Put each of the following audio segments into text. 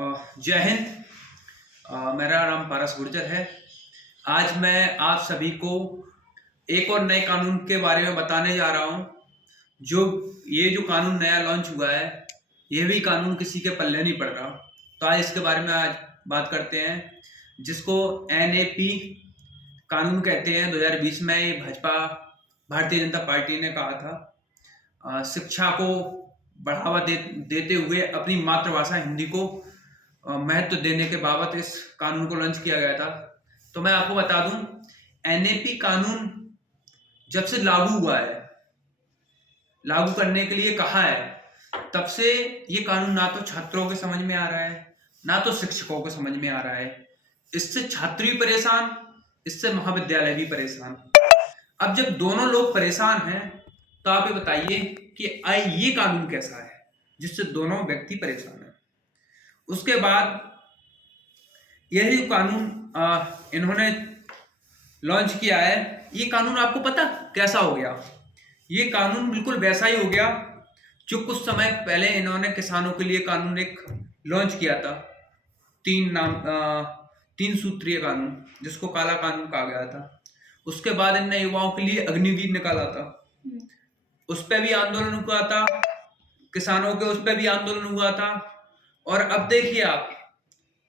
जय हिंद। मेरा नाम पारस गुर्जर है। आज मैं आप सभी को एक और नए कानून के बारे में बताने जा रहा हूं। ये जो कानून नया लॉन्च हुआ है, ये भी कानून किसी के पल्ले नहीं पड़ रहा। तो आज इसके बारे में आज बात करते हैं, जिसको NAP कानून कहते हैं। 2020 में ये भारतीय जनता पार्टी ने कहा था। शिक्षा को बढ़ावा देते हुए अपनी मातृभाषा हिंदी को महत्व देने के बाबत इस कानून को लॉन्च किया गया था। तो मैं आपको बता दूं, NAP कानून जब से लागू हुआ है, लागू करने के लिए कहा है, तब से ये कानून ना तो छात्रों के समझ में आ रहा है, ना तो शिक्षकों के समझ में आ रहा है। इससे छात्र भी परेशान, इससे महाविद्यालय भी परेशान। अब जब दोनों लोग परेशान हैं, तो आप ये बताइए कि ये कानून कैसा है जिससे दोनों व्यक्ति परेशान हैं। उसके बाद यही कानून इन्होंने लॉन्च किया है। ये कानून आपको पता कैसा हो गया? ये कानून बिल्कुल वैसा ही हो गया जो कुछ समय पहले इन्होंने किसानों के लिए कानून एक लॉन्च किया था, 3 सूत्रीय कानून, जिसको काला कानून कहा गया था। उसके बाद इनने युवाओं के लिए अग्निवीर निकाला था, उस पर भी आंदोलन हुआ था, किसानों के उस पर भी आंदोलन हुआ था। और अब देखिए आप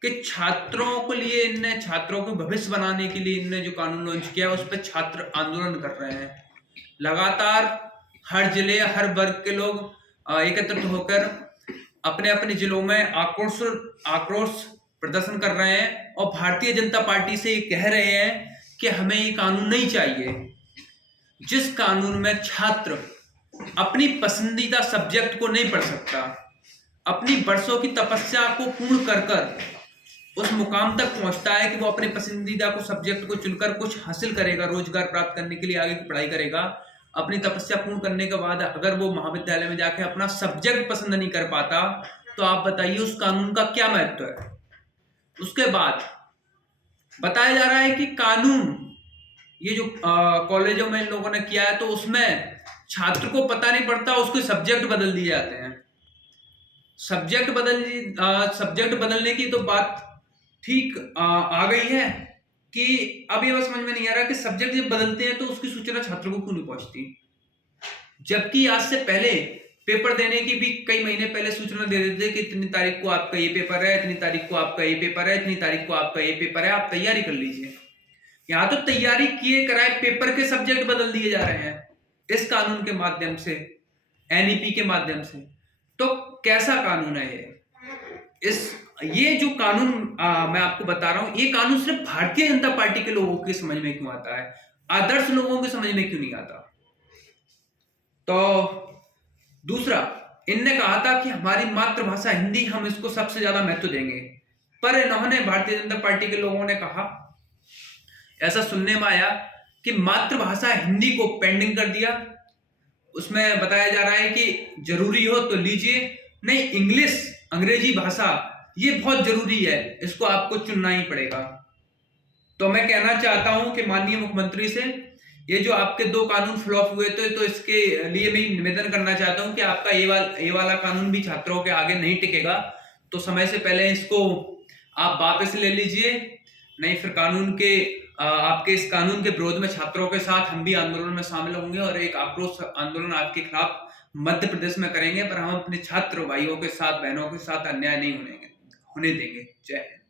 कि छात्रों के लिए इनने, छात्रों को भविष्य बनाने के लिए इनने जो कानून लॉन्च किया, उस पर छात्र आंदोलन कर रहे हैं। लगातार हर जिले, हर वर्ग के लोग एकत्रित होकर अपने अपने जिलों में आक्रोश प्रदर्शन कर रहे हैं और भारतीय जनता पार्टी से ये कह रहे हैं कि हमें ये कानून नहीं चाहिए, जिस कानून में छात्र अपनी पसंदीदा सब्जेक्ट को नहीं पढ़ सकता, अपनी वर्षों की तपस्या को पूर्ण कर उस मुकाम तक पहुंचता है कि वो अपने पसंदीदा सब्जेक्ट को चुनकर कुछ हासिल करेगा, रोजगार प्राप्त करने के लिए आगे की पढ़ाई करेगा। अपनी तपस्या पूर्ण करने के बाद अगर वो महाविद्यालय में जाके अपना सब्जेक्ट पसंद नहीं कर पाता, तो आप बताइए उस कानून का क्या महत्व है। उसके बाद बताया जा रहा है कि कानून ये जो कॉलेजों में इन लोगों ने किया है, तो उसमें छात्र को पता नहीं पड़ता, उसके सब्जेक्ट बदल दिए जाते हैं। सब्जेक्ट बदलने की तो बात ठीक आ गई है कि अब ये समझ में नहीं आ रहा कि सब्जेक्ट जब बदलते हैं तो उसकी सूचना छात्रों को क्यों नहीं पहुंचती, जबकि आज से पहले पेपर देने की भी कई महीने पहले सूचना दे देते थे कि इतनी तारीख को आपका ये पेपर है, इतनी तारीख को आपका ये पेपर है, इतनी तारीख को आपका ये पेपर है, आप तैयारी कर लीजिए। यहाँ तो तैयारी किए कराए पेपर के सब्जेक्ट बदल दिए जा रहे हैं इस कानून के माध्यम से, NAP के माध्यम से। तो कैसा कानून है ये जो कानून मैं आपको बता रहा हूं, ये कानून सिर्फ भारतीय जनता पार्टी के लोगों के समझ में क्यों आता है, आदर्श लोगों के समझ में क्यों नहीं आता? तो दूसरा, इनने कहा था कि हमारी मातृभाषा हिंदी, हम इसको सबसे ज्यादा महत्व देंगे। पर इन्होंने, भारतीय जनता पार्टी के लोगों ने कहा, ऐसा सुनने में आया कि मातृभाषा हिंदी को पेंडिंग कर दिया। उसमें बताया जा रहा है कि जरूरी हो तो लीजिए, नहीं इंग्लिश, अंग्रेजी भाषा ये बहुत जरूरी है, इसको आपको चुनना ही पड़ेगा। तो मैं कहना चाहता हूं कि माननीय मुख्यमंत्री से, ये जो आपके 2 कानून फ्लॉप हुए थे, तो इसके लिए मैं निवेदन करना चाहता हूं कि आपका ये वाला कानून भी छात्रों के आगे नहीं टिकेगा, तो समय से पहले इसको आप वापस ले लीजिए। नहीं फिर आपके इस कानून के विरोध में छात्रों के साथ हम भी आंदोलन में शामिल होंगे और एक आक्रोश आंदोलन आपके खिलाफ मध्य प्रदेश में करेंगे। पर हम अपने छात्र भाइयों के साथ, बहनों के साथ अन्याय नहीं होने देंगे। जय हिंद।